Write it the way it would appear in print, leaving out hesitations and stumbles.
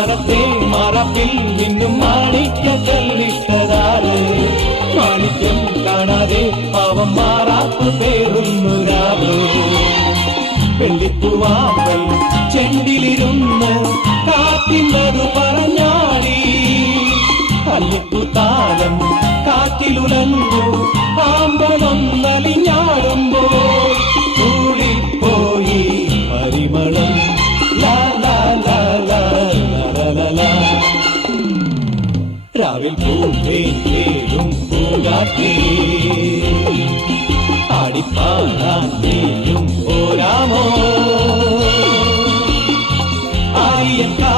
മാനത്തെ മറപ്പിൽ നിന്നും മാണിക്ക കല്ലിട്ടതാറ് മാണിക്യം കാണാതെ പാവം മാറാപ്പ് പേറുന്നൊരാറ് വെള്ളിപ്പൂവാമ്പൽ ചെണ്ടിലിരുന്ന് കാത്തിന്നത് പറഞ്ഞാടി കല്ലിപ്പൂത്താലം കാറ്റിലുലഞ്ഞു ആമ്പലൊന്നലിഞ്ഞാടുമ്പോൾ കൂടിപ്പോയി പരിമളം രാവിൽ പൂവേലും പൂങ്കാറ്റേ ആടിപ്പാടാൻ നീയും പോരാമോ ആര്യക്കാ